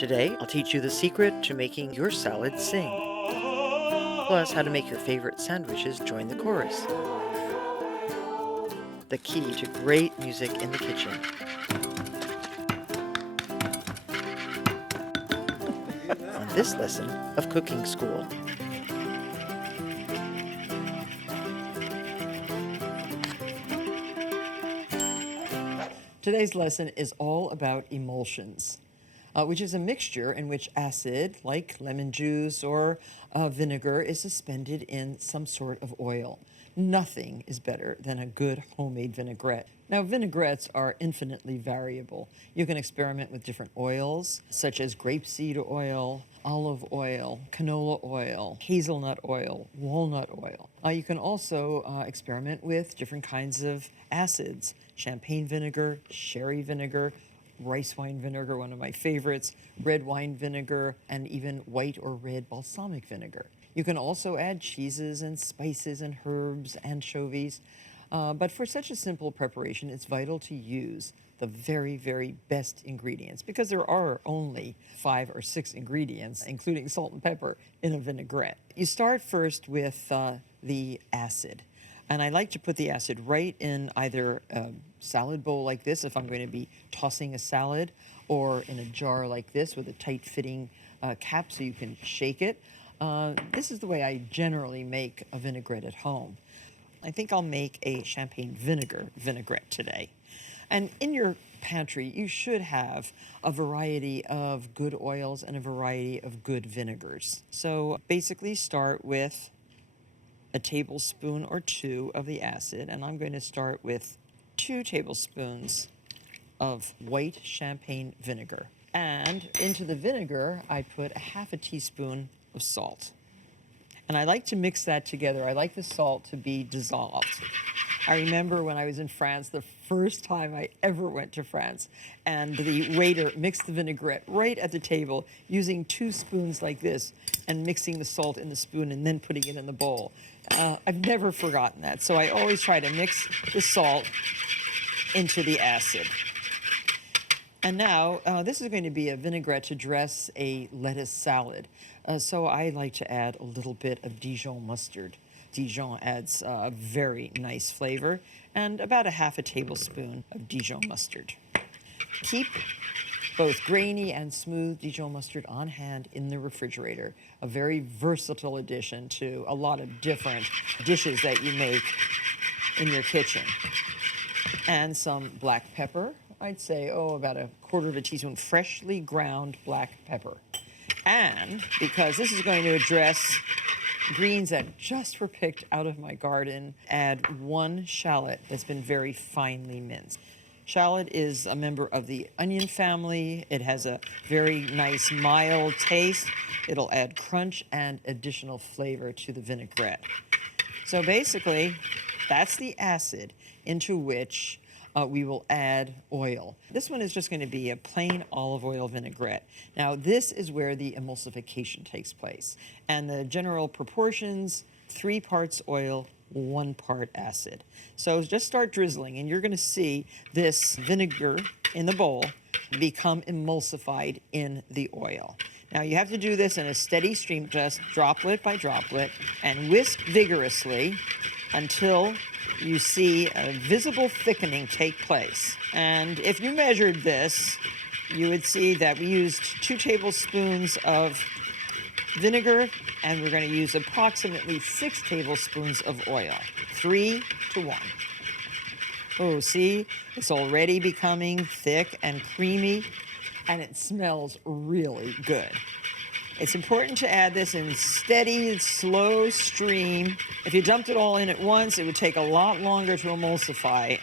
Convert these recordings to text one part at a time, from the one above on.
Today, I'll teach you the secret to making your salad sing, plus how to make your favorite sandwiches join the chorus. The key to great music in the kitchen. On this lesson of cooking school. Today's lesson is all about emulsions, which is a mixture in which acid, like lemon juice or vinegar, is suspended in some sort of oil. Nothing is better than a good homemade vinaigrette. Now, vinaigrettes are infinitely variable. You can experiment with different oils, such as grapeseed oil, olive oil, canola oil, hazelnut oil, walnut oil. You can also experiment with different kinds of acids, champagne vinegar, sherry vinegar, rice wine vinegar, one of my favorites, red wine vinegar, and even white or red balsamic vinegar. You can also add cheeses and spices and herbs, anchovies. But for such a simple preparation, it's vital to use the very, very best ingredients because there are only 5 or 6 ingredients, including salt and pepper, in a vinaigrette. You start first with the acid. And I like to put the acid right in either a salad bowl like this, if I'm going to be tossing a salad, or in a jar like this with a tight-fitting cap so you can shake it. This is the way I generally make a vinaigrette at home. I think I'll make a champagne vinegar vinaigrette today. And in your pantry, you should have a variety of good oils and a variety of good vinegars. So basically start with a tablespoon or 2 of the acid, and I'm going to start with 2 tablespoons of white champagne vinegar. And into the vinegar, I put a half a teaspoon of salt. And I like to mix that together. I like the salt to be dissolved. I remember when I was in France, the first time I ever went to France, and the waiter mixed the vinaigrette right at the table using 2 spoons like this and mixing the salt in the spoon and then putting it in the bowl. I've never forgotten that. So I always try to mix the salt into the acid. And now, this is going to be a vinaigrette to dress a lettuce salad. So I like to add a little bit of Dijon mustard. Dijon adds a very nice flavor, and about a half a tablespoon of Dijon mustard. Keep both grainy and smooth Dijon mustard on hand in the refrigerator, a very versatile addition to a lot of different dishes that you make in your kitchen. And some black pepper. I'd say, about a quarter of a teaspoon freshly ground black pepper. And because this is going to address greens that just were picked out of my garden, add 1 shallot that's been very finely minced. Shallot is a member of the onion family. It has a very nice mild taste. It'll add crunch and additional flavor to the vinaigrette. So basically, that's the acid into which we will add oil. This one is just going to be a plain olive oil vinaigrette. Now, this is where the emulsification takes place. And the general proportions, 3 parts oil, 1 part acid. So just start drizzling, and you're going to see this vinegar in the bowl become emulsified in the oil. Now, you have to do this in a steady stream, just droplet by droplet, and whisk vigorously until you see a visible thickening take place. And if you measured this, you would see that we used 2 tablespoons of vinegar, and we're going to use approximately 6 tablespoons of oil, 3 to 1. Oh, see, it's already becoming thick and creamy, and it smells really good. It's important to add this in steady, slow stream. If you dumped it all in at once, it would take a lot longer to emulsify.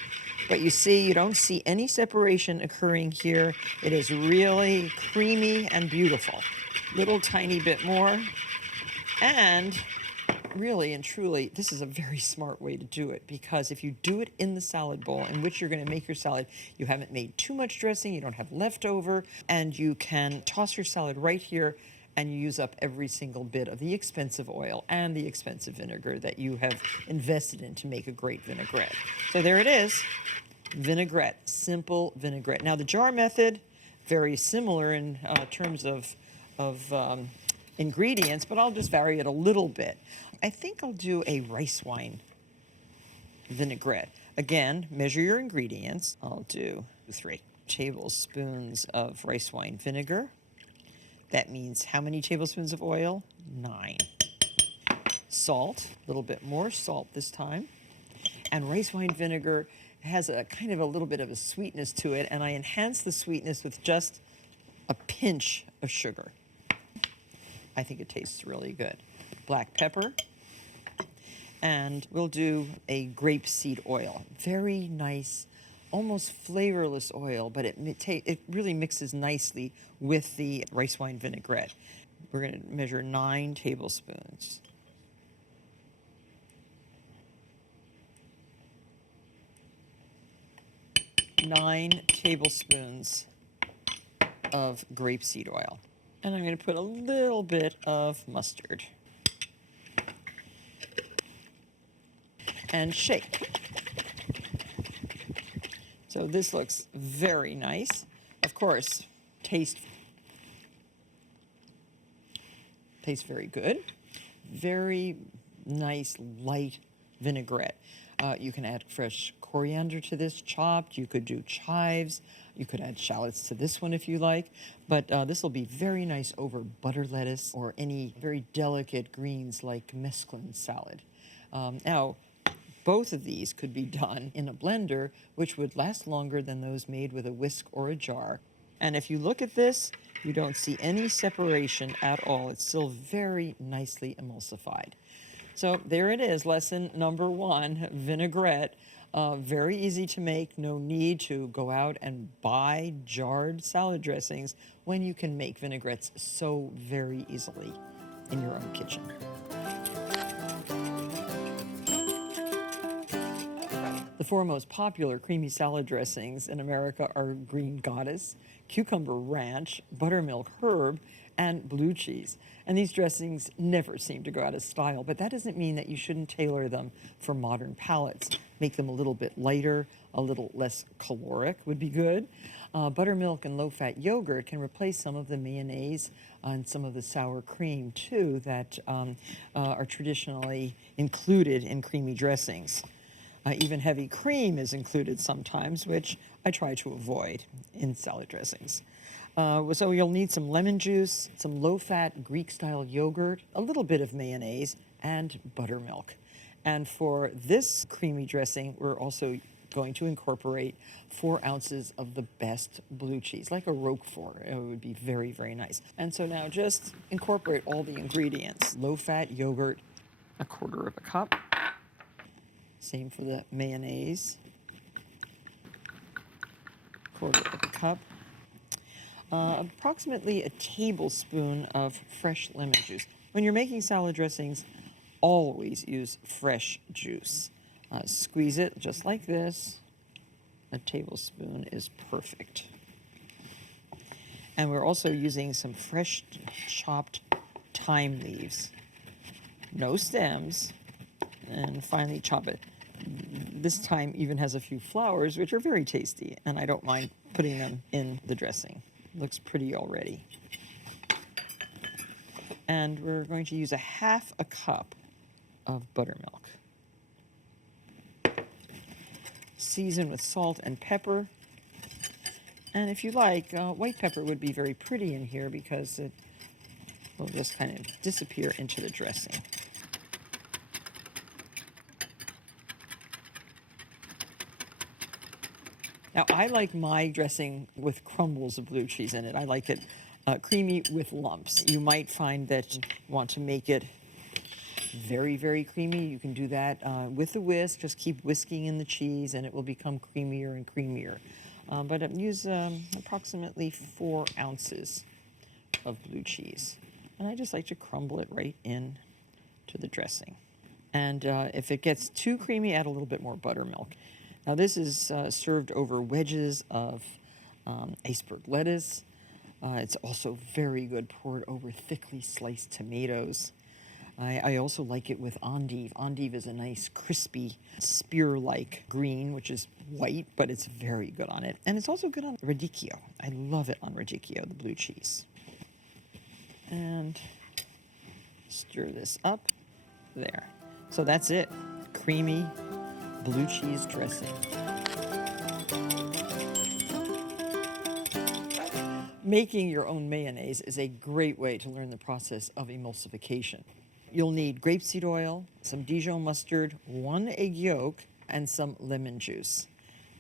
But you see, you don't see any separation occurring here. It is really creamy and beautiful. Little tiny bit more. And really and truly, this is a very smart way to do it, because if you do it in the salad bowl in which you're going to make your salad, you haven't made too much dressing, you don't have leftover, and you can toss your salad right here and you use up every single bit of the expensive oil and the expensive vinegar that you have invested in to make a great vinaigrette. So there it is, vinaigrette, simple vinaigrette. Now the jar method very similar in terms of ingredients, but I'll just vary it a little bit. I think I'll do a rice wine vinaigrette. Again, measure your ingredients. I'll do 3 tablespoons of rice wine vinegar. That means how many tablespoons of oil? 9. Salt, a little bit more salt this time. And rice wine vinegar has a kind of a little bit of a sweetness to it, and I enhance the sweetness with just a pinch of sugar. I think it tastes really good. Black pepper. And we'll do a grapeseed oil. Very nice, almost flavorless oil, but it really mixes nicely with the rice wine vinaigrette. We're going to measure 9 tablespoons. Nine tablespoons of grapeseed oil. And I'm going to put a little bit of mustard. And shake. So this looks very nice. Of course, tastes very good. Very nice, light vinaigrette. You can add fresh coriander to this, chopped. You could do chives. You could add shallots to this one if you like. But this will be very nice over butter lettuce or any very delicate greens like mesclun salad. Now, both of these could be done in a blender, which would last longer than those made with a whisk or a jar. And if you look at this, you don't see any separation at all. It's still very nicely emulsified. So there it is, lesson number 1, vinaigrette. Very easy to make. No need to go out and buy jarred salad dressings when you can make vinaigrettes so very easily in your own kitchen. The 4 most popular creamy salad dressings in America are Green Goddess, Cucumber Ranch, Buttermilk Herb, and blue cheese. And these dressings never seem to go out of style, but that doesn't mean that you shouldn't tailor them for modern palates. Make them a little bit lighter, a little less caloric would be good. Buttermilk and low-fat yogurt can replace some of the mayonnaise and some of the sour cream, too, that are traditionally included in creamy dressings. Even heavy cream is included sometimes, which I try to avoid in salad dressings. So you'll need some lemon juice, some low-fat Greek-style yogurt, a little bit of mayonnaise, and buttermilk. And for this creamy dressing, we're also going to incorporate 4 ounces of the best blue cheese, like a Roquefort. It would be very, very nice. And so now just incorporate all the ingredients. Low-fat yogurt, 1/4 cup. Same for the mayonnaise, 1/4 cup. Approximately a tablespoon of fresh lemon juice. When you're making salad dressings, always use fresh juice. Squeeze it just like this. A tablespoon is perfect. And we're also using some fresh chopped thyme leaves. No stems. And finally chop it. This thyme even has a few flowers, which are very tasty, and I don't mind putting them in the dressing. Looks pretty already. And we're going to use 1/2 cup of buttermilk. Season with salt and pepper. And if you like, white pepper would be very pretty in here because it will just kind of disappear into the dressing. Now, I like my dressing with crumbles of blue cheese in it. I like it creamy with lumps. You might find that you want to make it very, very creamy. You can do that with a whisk. Just keep whisking in the cheese, and it will become creamier and creamier. But use approximately 4 ounces of blue cheese. And I just like to crumble it right in to the dressing. And if it gets too creamy, add a little bit more buttermilk. Now, this is served over wedges of iceberg lettuce. It's also very good poured over thickly sliced tomatoes. I also like it with endive. Endive is a nice crispy spear-like green, which is white, but it's very good on it. And it's also good on radicchio. I love it on radicchio, the blue cheese. And stir this up. There. So that's it. Creamy blue cheese dressing. Making your own mayonnaise is a great way to learn the process of emulsification. You'll need grapeseed oil, some Dijon mustard, 1 egg yolk, and some lemon juice.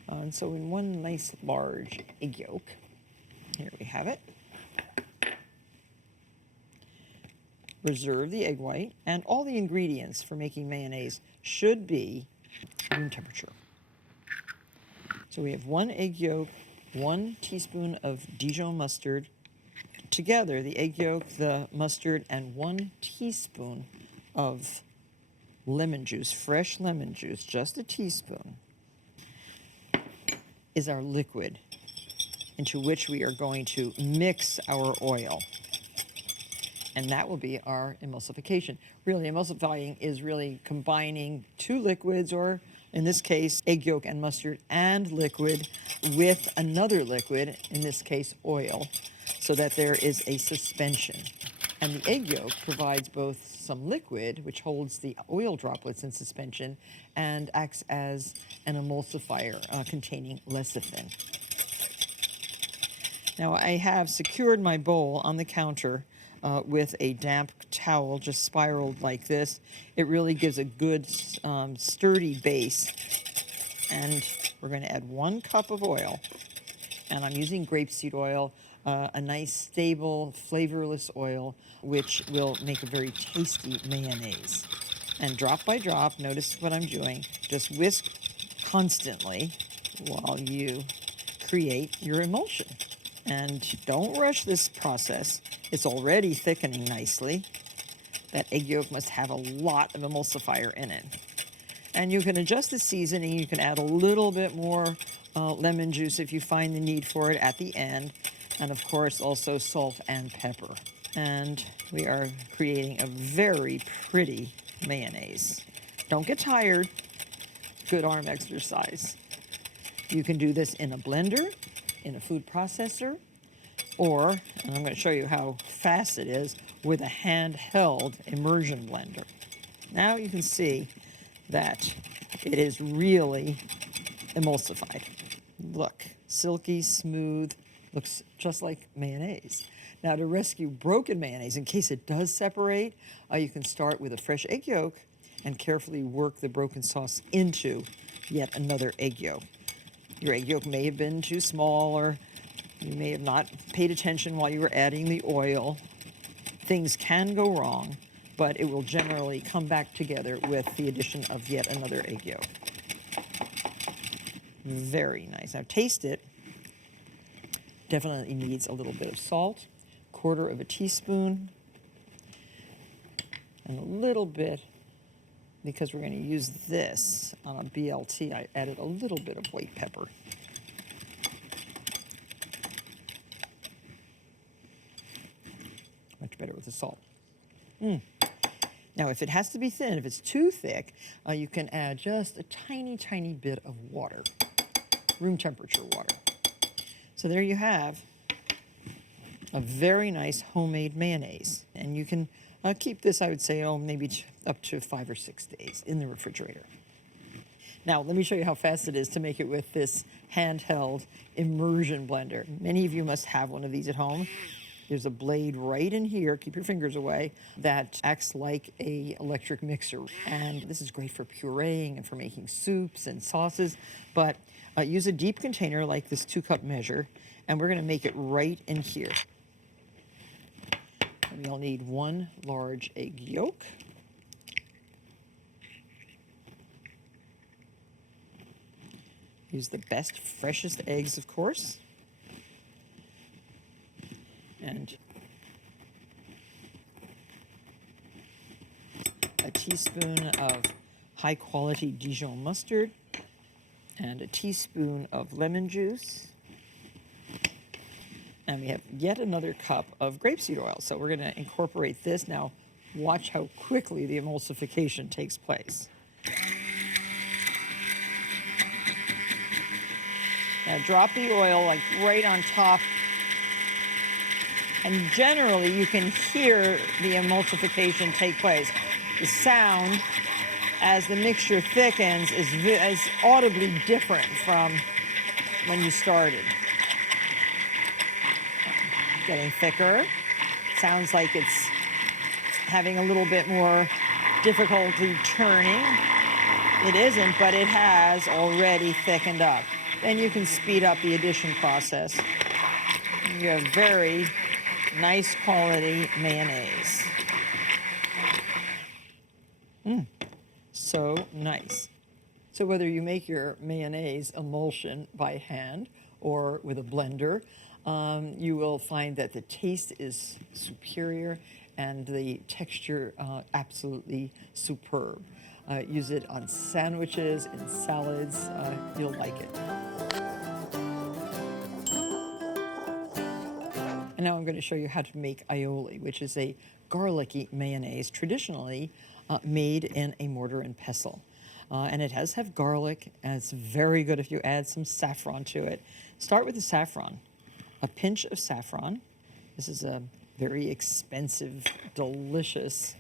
And so in one nice large egg yolk, here we have it. Reserve the egg white, and all the ingredients for making mayonnaise should be room temperature. So we have 1 egg yolk, 1 teaspoon of Dijon mustard. Together, the egg yolk, the mustard, and 1 teaspoon of lemon juice, fresh lemon juice, just a teaspoon, is our liquid into which we are going to mix our oil. And that will be our emulsification. Really, emulsifying is really combining 2 liquids, or in this case, egg yolk and mustard and liquid, with another liquid, in this case, oil, so that there is a suspension. And the egg yolk provides both some liquid, which holds the oil droplets in suspension, and acts as an emulsifier containing lecithin. Now, I have secured my bowl on the counter with a damp towel, just spiraled like this. It really gives a good sturdy base. And we're going to add 1 cup of oil. And I'm using grapeseed oil, a nice stable flavorless oil, which will make a very tasty mayonnaise. And drop by drop, notice what I'm doing, just whisk constantly while you create your emulsion. And don't rush this process. It's already thickening nicely. That egg yolk must have a lot of emulsifier in it. And you can adjust the seasoning. You can add a little bit more lemon juice if you find the need for it at the end. And of course, also salt and pepper. And we are creating a very pretty mayonnaise. Don't get tired. Good arm exercise. You can do this in a blender, in a food processor, or, and I'm going to show you how fast it is, with a handheld immersion blender. Now you can see that it is really emulsified. Look, silky, smooth, looks just like mayonnaise. Now, to rescue broken mayonnaise, in case it does separate, you can start with a fresh egg yolk and carefully work the broken sauce into yet another egg yolk. Your egg yolk may have been too small, or you may have not paid attention while you were adding the oil. Things can go wrong, but it will generally come back together with the addition of yet another egg yolk. Very nice. Now taste it. Definitely needs a little bit of salt, 1/4 teaspoon, and a little bit, because we're going to use this on a BLT, I added a little bit of white pepper. Much better with the salt. Now, if it has to be thin, if it's too thick, you can add just a tiny, tiny bit of water, room temperature water. So there you have a very nice homemade mayonnaise. And you can keep this, I would say, maybe up to 5 or 6 days in the refrigerator. Now, let me show you how fast it is to make it with this handheld immersion blender. Many of you must have one of these at home. There's a blade right in here, keep your fingers away, that acts like an electric mixer. And this is great for pureeing and for making soups and sauces. But use a deep container like this 2-cup measure, and we're going to make it right in here. We'll need 1 large egg yolk. Use the best, freshest eggs, of course. And a teaspoon of high-quality Dijon mustard, and a teaspoon of lemon juice. And we have yet another cup of grapeseed oil. So we're going to incorporate this. Now, watch how quickly the emulsification takes place. Now drop the oil like right on top, and generally you can hear the emulsification take place. The sound as the mixture thickens is audibly different from when you started. Getting thicker. Sounds like it's having a little bit more difficulty turning. It isn't, but it has already thickened up. Then you can speed up the addition process. You have very nice quality mayonnaise. So nice. So whether you make your mayonnaise emulsion by hand or with a blender, you will find that the taste is superior and the texture absolutely superb. Use it on sandwiches, in salads, you'll like it. And now I'm going to show you how to make aioli, which is a garlicky mayonnaise traditionally made in a mortar and pestle. And it does have garlic, and it's very good if you add some saffron to it. Start with the saffron. A pinch of saffron. This is a very expensive, delicious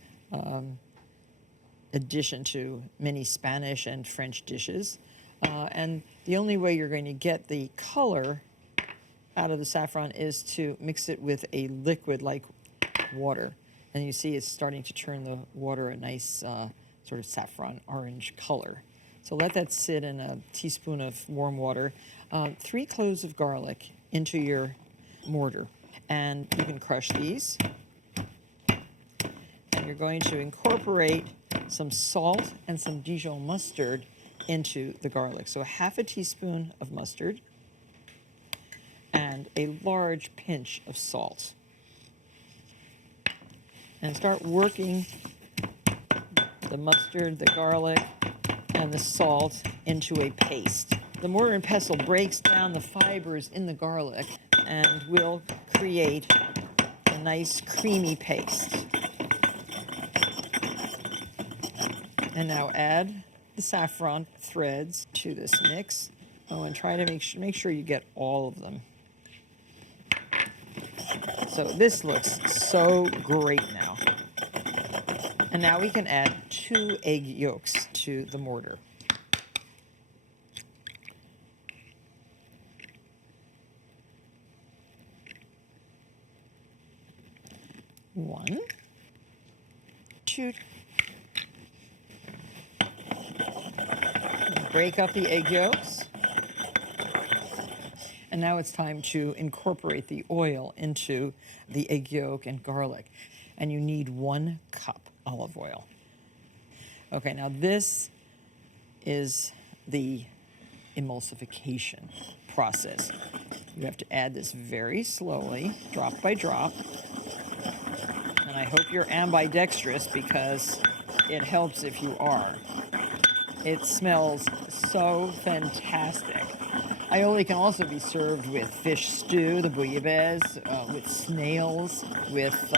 addition to many Spanish and French dishes. And the only way you're going to get the color out of the saffron is to mix it with a liquid like water. And you see it's starting to turn the water a nice sort of saffron orange color. So let that sit in a teaspoon of warm water. 3 cloves of garlic into your mortar. And you can crush these. And you're going to incorporate some salt and some Dijon mustard into the garlic. So half a teaspoon of mustard and a large pinch of salt. And start working the mustard, the garlic, and the salt into a paste. The mortar and pestle breaks down the fibers in the garlic and will create a nice creamy paste. And now add the saffron threads to this mix. Oh, and try to make sure you get all of them. So this looks so great now. And now we can add 2 egg yolks to the mortar. One, 2. Break up the egg yolks. And now it's time to incorporate the oil into the egg yolk and garlic. And you need 1 cup olive oil. Okay, now this is the emulsification process. You have to add this very slowly, drop by drop. And I hope you're ambidextrous because it helps if you are. It smells so fantastic. Aioli can also be served with fish stew, the bouillabaisse, with snails, with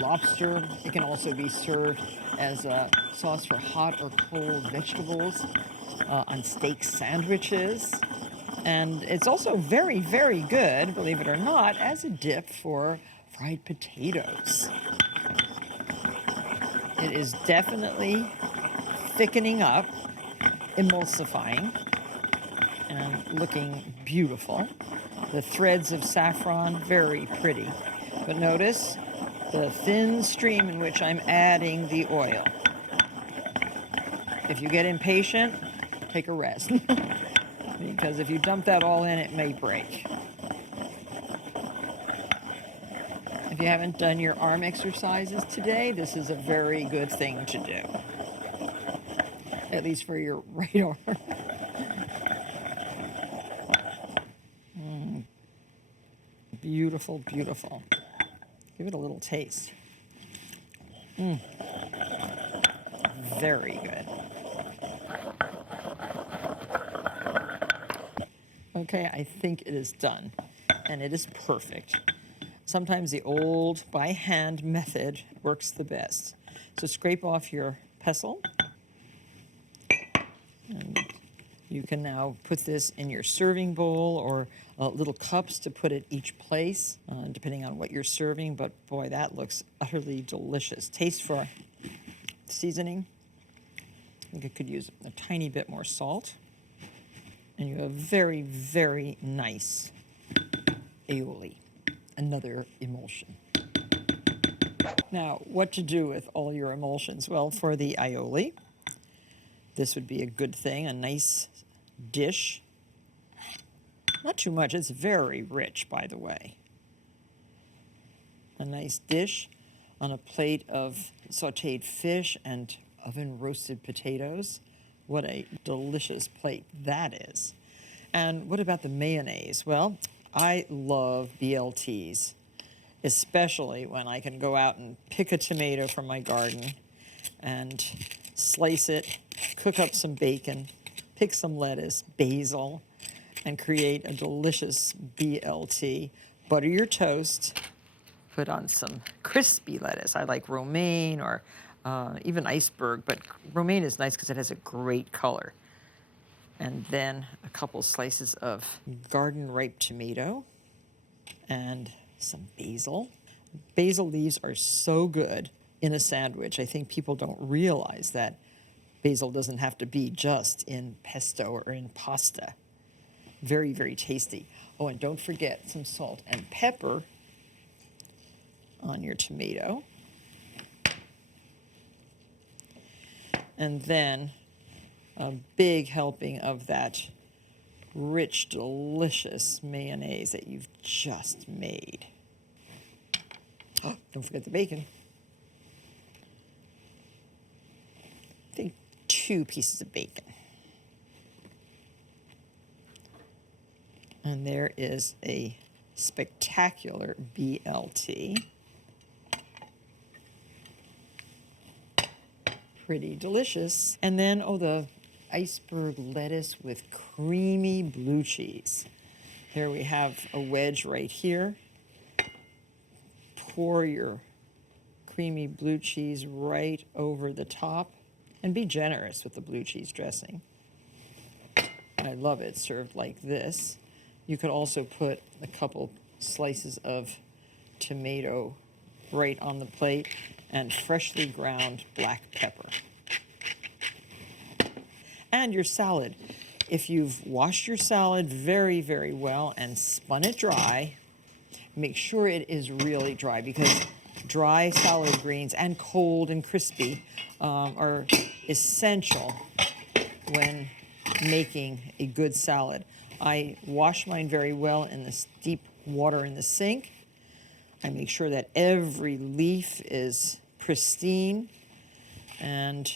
lobster. It can also be served as a sauce for hot or cold vegetables, on steak sandwiches. And it's also very, very good, believe it or not, as a dip for fried potatoes. It is definitely thickening up, emulsifying, and looking beautiful. The threads of saffron, very pretty. But notice the thin stream in which I'm adding the oil. If you get impatient, take a rest. Because if you dump that all in, it may break. If you haven't done your arm exercises today, this is a very good thing to do. At least for your right arm. Beautiful, beautiful. Give it a little taste. Very good. Okay, I think it is done, and it is perfect. Sometimes the old by hand method works the best. So scrape off your pestle. And you can now put this in your serving bowl or little cups to put at each place, depending on what you're serving. But boy, that looks utterly delicious. Taste for seasoning. I think I could use a tiny bit more salt. And you have very, very nice aioli, another emulsion. Now, what to do with all your emulsions? Well, for the aioli, this would be a good thing, a nice dish. Not too much, it's very rich, by the way. A nice dish on a plate of sauteed fish and oven roasted potatoes. What a delicious plate that is. And what about the mayonnaise? Well, I love BLTs, especially when I can go out and pick a tomato from my garden and slice it, cook up some bacon, pick some lettuce, basil, and create a delicious BLT. Butter your toast, put on some crispy lettuce. I like romaine or even iceberg, but romaine is nice because it has a great color. And then a couple slices of garden ripe tomato and some basil. Basil leaves are so good in a sandwich. I think people don't realize that basil doesn't have to be just in pesto or in pasta. Very, very tasty. Oh, and don't forget some salt and pepper on your tomato. And then a big helping of that rich, delicious mayonnaise that you've just made. Oh, don't forget the bacon. I think 2 pieces of bacon. And there is a spectacular BLT. Pretty delicious. And then, oh, the iceberg lettuce with creamy blue cheese. Here we have a wedge right here. Pour your creamy blue cheese right over the top and be generous with the blue cheese dressing. I love it served like this. You could also put a couple slices of tomato right on the plate and freshly ground black pepper. And your salad. If you've washed your salad very, very well and spun it dry, make sure it is really dry, because dry salad greens and cold and crispy are essential when making a good salad. I wash mine very well in this deep water in the sink. I make sure that every leaf is pristine, and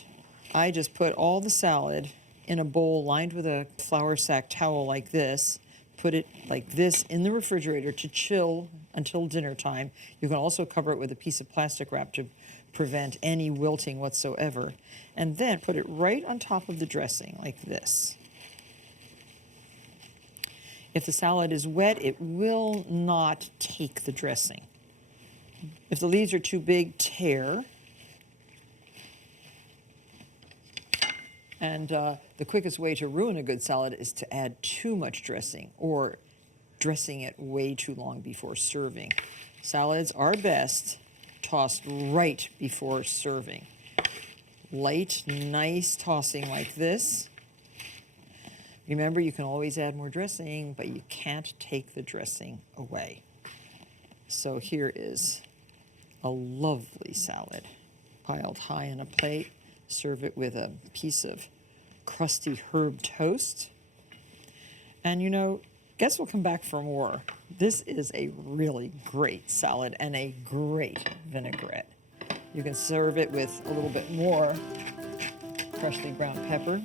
I just put all the salad in a bowl lined with a flour sack towel like this, put it like this in the refrigerator to chill until dinner time. You can also cover it with a piece of plastic wrap to prevent any wilting whatsoever, and then put it right on top of the dressing like this. If the salad is wet, it will not take the dressing. If the leaves are too big, tear. And the quickest way to ruin a good salad is to add too much dressing or dressing it way too long before serving. Salads are best tossed right before serving. Light, nice tossing like this. Remember, you can always add more dressing, but you can't take the dressing away. So here is a lovely salad piled high on a plate. Serve it with a piece of crusty herb toast. And you know, guests will come back for more. This is a really great salad and a great vinaigrette. You can serve it with a little bit more freshly ground pepper.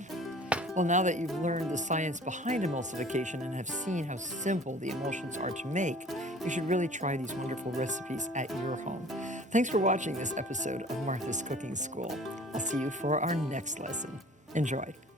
Well, now that you've learned the science behind emulsification and have seen how simple the emulsions are to make, you should really try these wonderful recipes at your home. Thanks for watching this episode of Martha's Cooking School. I'll see you for our next lesson. Enjoy.